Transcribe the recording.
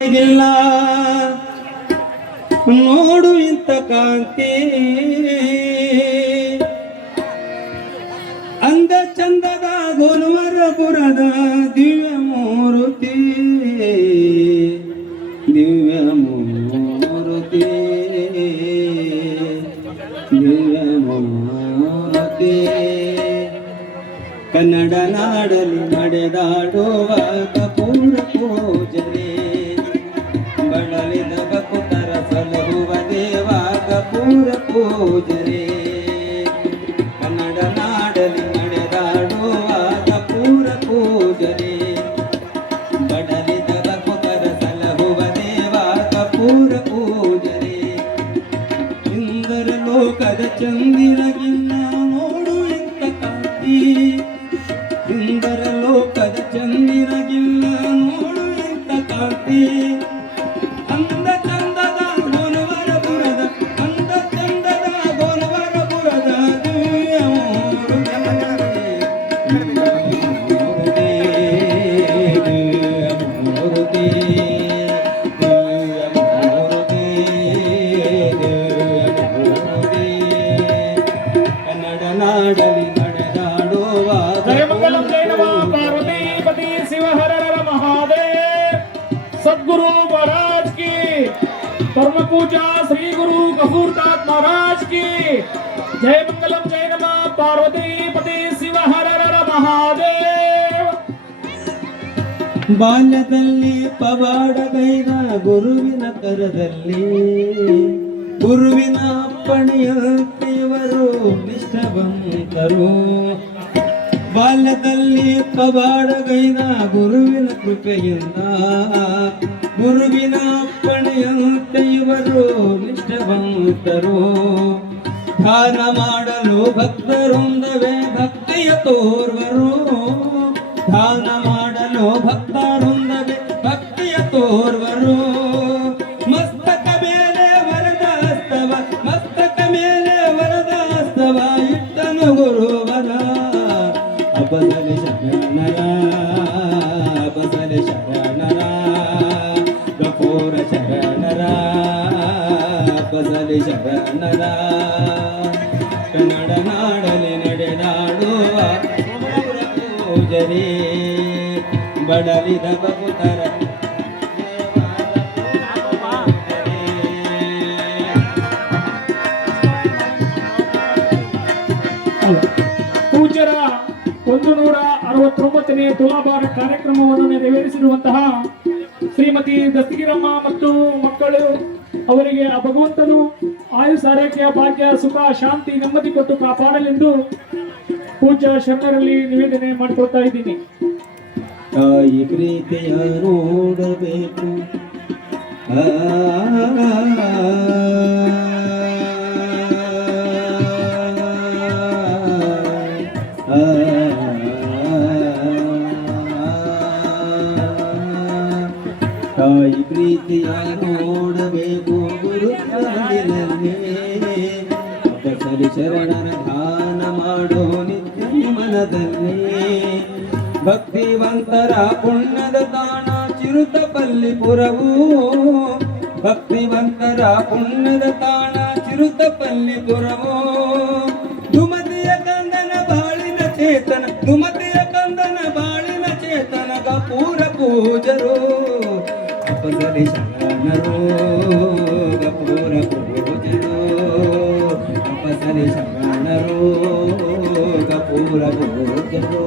ಇಲ್ಲ ನೋಡು ಇಂಥ ಕಾಂತಿ ಅಂದ ಚಂದದ ಗೋಲ್ವರಪುರದ ದಿವ್ಯ ಮೂರುತಿ ದಿವ್ಯ ಮೂರುತಿ ದಿವ್ಯ ಮೂರುತಿ ಕನ್ನಡ ನಾಡಲಿ ನಡೆದಾಡುವ ಕಪೂರ ಪೂಜನೆ ಬಳಲಿದ ಭಕ್ತರ ಸಲಹುವ ದೇವ ಕಪೂರ ಪೂಜನೆ ಕನ್ನಡ ನಾಡಲಿ ನಡೆದಾಡುವ ಕಪೂರ ಪೂಜನೆ ಬಡಲಿದ ಭಕ್ತರ ಸಲಹುವ ದೇವ ಕಪೂರ ಪೂಜನೆ ಇಂದರ ಲೋಕದ ಚಂದಿರಗಿನ್ನ ನೋಡು ಇಂಥ ಕಾಂತಿ ಇಂದರ ಲೋಕದ ಚಂದಿರಗಿಲ್ಲ ನೋಡು ಇಂಥ ಕಾಂತಿ ಅಂದ ಚಂದದ ಗೋಲ್ವರಪುರದ ಅಂದ ಚಂದದ ಗೋಲ್ವರಪುರದ ದಿವ್ಯ ಮೂರುತಿ ಕನ್ನಡ ನಾಡಲಿ ನಡೆದಾಡುವ जयमंगलम जय नमः पार्वती पति शिव हर हर महादेव सद्गुरु महाराज की परम पूजा श्री गुरु कपूरदास महाराज की जयमंगलम जय नमः पार्वती पति शिव हर हर महादेव ಬಾಲ್ಯದಲ್ಲಿ ಪವಾಡಗೈದ ಗುರುವಿನ ಕರದಲ್ಲಿ ಗುರುವಿನ ಅಪ್ಪಣೆಯಂತೆ ಇವರು ನಿಷ್ಠವಂತರು ಬಾಲ್ಯದಲ್ಲಿ ಪವಾಡಗೈದ ಗುರುವಿನ ಕೃಪೆಯಿಂದ ಗುರುವಿನ ಅಪ್ಪಣೆಯಂತೆ ಇವರು ನಿಷ್ಠವಂತರು ಧ್ಯಾನ ಮಾಡಲು ಭಕ್ತರೊಂದವೇ ಭಕ್ತಿಯ ತೋರ್ವರು ಧ್ಯಾನ ಮಾಡಲು ಭಕ್ತರೊಂದವೇ ಭಕ್ತಿಯ ತೋರ್ವರು ಮಸ್ತಕ ಮೇಲೆ ವರದ ಹಸ್ತವ ಮಸ್ತಕ ಮೇಲೆ ವರದ ಹಸ್ತವ ಇಟ್ಟನು ಗುರುವರ ಅಬಸಲಿ ಶರಣರ ಅಬಸಲಿ ಶರಣರ ಕಪೂರ ಶರಣರ ಅಬಸಲಿ ಶರಣರ ಕನ್ನಡ ನಾಡಲಿ ನಡೆದಾಡುವ ಪೂಜನೆ ಬಡಲಿದ ಭಕ್ತರ ಪೂಜ್ಯರ 169ನೇ ತುಲಾಭಾರ ಕಾರ್ಯಕ್ರಮವನ್ನು ನೆರವೇರಿಸಿರುವಂತಹ ಶ್ರೀಮತಿ ದಸ್ತಗಿರಮ್ಮ ಮತ್ತು ಮಕ್ಕಳು ಅವರಿಗೆ ಆ ಭಗವಂತನು ಆಯುಷ್ ಆರೋಗ್ಯ ಭಾಗ್ಯ ಸುಖ ಶಾಂತಿ ನೆಮ್ಮದಿ ಕೊಟ್ಟು ಕಾಪಾಡಲೆಂದು ಪೂಜ್ಯ ಶರಣರಲ್ಲಿ ನಿವೇದನೆ ಮಾಡಿಕೊಳ್ತಾ ಇದ್ದೀನಿ. ತಾಯಿ ಪ್ರೀತಿಯ ನೋಡಬೇಕು ತಾಯಿ ಪ್ರೀತಿಯ ನೋಡಬೇಕು ಗುರುತ್ವದಲ್ಲಿ ಅಪಸರಿ ಶರಣರ ಧ್ಯಾನ ಮಾಡೋ ನಿತ್ಯ ಮನದಲ್ಲಿ ಭಕ್ತಿವಂತರ ಪುಣ್ಯದ ತಾಣ ಚಿರುತಪಲ್ಲಿಪುರವು ಭಕ್ತಿವಂತರ ಪುಣ್ಯದ ತಾಣ ಚಿರುತಪಲ್ಲಿಪುರವು ದುಮತಿಯ ಕಂದನ ಬಾಳಿನ ಚೇತನ ದುಮತಿಯ ಕಂದನ ಬಾಳಿನ ಚೇತನ ಕಪೂರ ಪೂಜರು ಅಪಸರಿ ಶರಣರು ಕಪೂರ ಪೂಜರು ಅಪಸರಿ ಶರಣರು ಕಪೂರ ಪೂಜರು